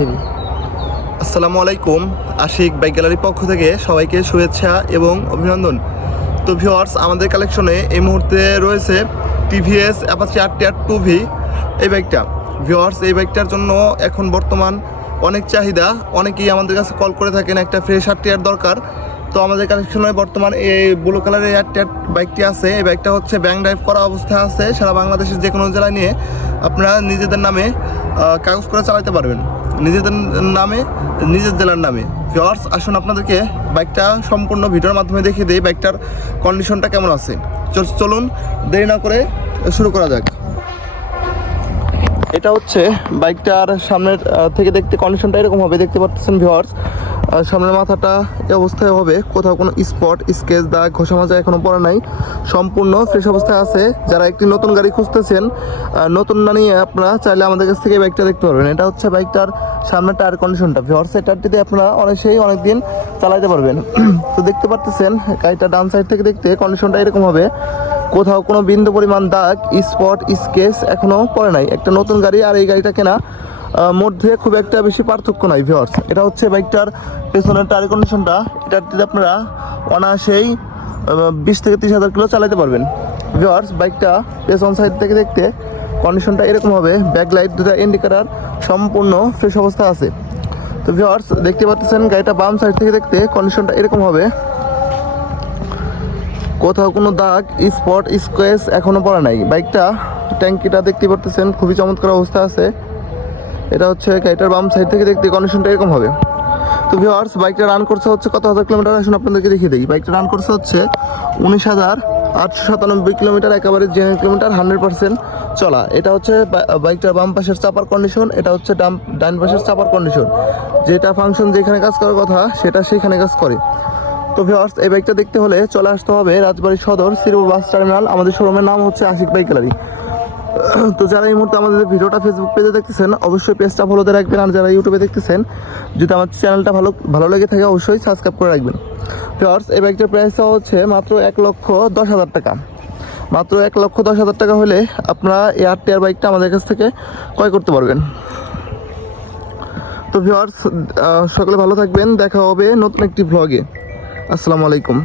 Three. আসসালামু আলাইকুম। Ashiq bike গ্যালারির পক্ষ থেকে সবাইকে শুভেচ্ছা এবং অভিনন্দন। তো ভিউয়ার্স, আমাদের কালেকশনে এই মুহূর্তে রয়েছে টিভিএস অ্যাপাচি RTR 2V এই বাইকটা। ভিউয়ার্স, এই বাইকটার জন্য এখন বর্তমান অনেক চাহিদা। অনেকেই আমাদের কাছে কল করে থাকেন একটা ফ্রেশ RTR দরকার। তো আমাদের কালেকশনে বর্তমান এই ব্লু কালারের RTR বাইকটি আছে। এই বাইকটা হচ্ছে ব্যাংক ড্রাইভ করা অবস্থায় আছে। সারা বাংলাদেশের যে কোনো জেলায় নিয়ে আপনারা নিজেদের নামে কাগজ করে চালাতে পারবেন, নিজেদের নামে, নিজের জেলার নামে। ভিউয়ার্স, আসুন আপনাদেরকে বাইকটা সম্পূর্ণ ভিডিওর মাধ্যমে দেখিয়ে দিই বাইকটার কন্ডিশনটা কেমন আছে। চলুন দেরি না করে শুরু করা যাক। এটা হচ্ছে বাইকটার সামনের থেকে দেখতে কন্ডিশনটা এরকম হবে, দেখতে পাচ্ছেন ভিউয়ার্স। সামনের মাথাটা এই অবস্থায় হবে, কোথাও কোনো স্পট স্কেচ দাগ ঘষা মাজা এখনও পড়া নাই, সম্পূর্ণ ফ্রেশ অবস্থায় আছে। যারা একটি নতুন গাড়ি খুঁজতেছেন, নতুন না নিয়ে আপনারা চাইলে আমাদের কাছ থেকে বাইকটা দেখতে পারবেন। এটা হচ্ছে বাইকটার সামনের টায়ার কন্ডিশনটা। ভিউয়ার্স, এই টায়ারটিতে আপনারা অনেক দিন চালাতে পারবেন। তো দেখতে পাচ্ছেন গাড়িটা ডান সাইড থেকে দেখতে কন্ডিশনটা এরকম হবে, কোথাও কোনো বিন্দু পরিমাণ দাগ স্পট স্কেচ এখনও পড়ে নাই। একটা নতুন গাড়ি আর এই গাড়িটা কেনা মধ্যে খুব একটা বেশি পার্থক্য নাই। ভিউয়ার্স, এটা হচ্ছে বাইকটার পেছনের টায়ার কন্ডিশনটা। এটাতে আপনারা অনায়াসেই 20 থেকে 30 হাজার কিলো চালাতে পারবেন। ভিউয়ার্স, বাইকটা পেছন সাইড থেকে দেখতে কন্ডিশনটা এরকম হবে। ব্যাকলাইট, দুটা ইন্ডিকেটার সম্পূর্ণ ফ্রেশ অবস্থা আছে। তো ভিউয়ার্স, দেখতে পাচ্ছেন গাড়িটা বাম সাইড থেকে দেখতে কন্ডিশনটা এরকম হবে, কোথাও কোনো দাগ স্পট স্ক্র্যাচ এখনও পড়া নাই। বাইকটা ট্যাঙ্কিটা দেখতে পাচ্ছেন খুবই চমৎকার অবস্থা আছে। এটা হচ্ছে গাড়িটার বাম সাইড থেকে দেখতে কন্ডিশনটা এরকম হবে। তো ভিউয়ার্স, বাইকটা রান করছে হচ্ছে কত হাজার কিলোমিটার, আসুন আপনাদেরকে দেখিয়ে দিই। বাইকটা রান করছে হচ্ছে 19,897 কিলোমিটার, একেবারে জেনুইন কিলোমিটার, 100% চলা। এটা হচ্ছে বাইকটার বাম পাশের চাপার কন্ডিশন, এটা হচ্ছে ডান পাশের চাপার কন্ডিশন। যেটা ফাংশন যেখানে কাজ করার কথা সেটা সেখানে কাজ করে। তো ভিউয়ার্স, এই বাইকটা দেখতে হলে চলে আসতে হবে রাজবাড়ী সদর শ্রীপুর বাস টার্মিনাল। আমাদের শোরুমের নাম হচ্ছে আশিক বাইক গ্যালারি। তো যারা এই মুহূর্তে আমাদের ভিডিওটা ফেসবুক পেজে দেখতেছেন, অবশ্যই পেজটা ফলোতে রাখবেন। আর যারা ইউটিউবে দেখতেছেন, যদি আমার চ্যানেলটা ভালো লেগে থাকে অবশ্যই সাবস্ক্রাইব করে রাখবেন। ভিউয়ার্স, এই বাইকটার প্রাইস হচ্ছে মাত্র 1,10,000 টাকা। মাত্র 1,10,000 টাকা হলে আপনারা এই RTR বাইকটা আমাদের কাছ থেকে ক্রয় করতে পারবেন। তো ভিউয়ার্স, সকলে ভালো থাকবেন, দেখা হবে নতুন একটি ভ্লগে। আসসালামু আলাইকুম।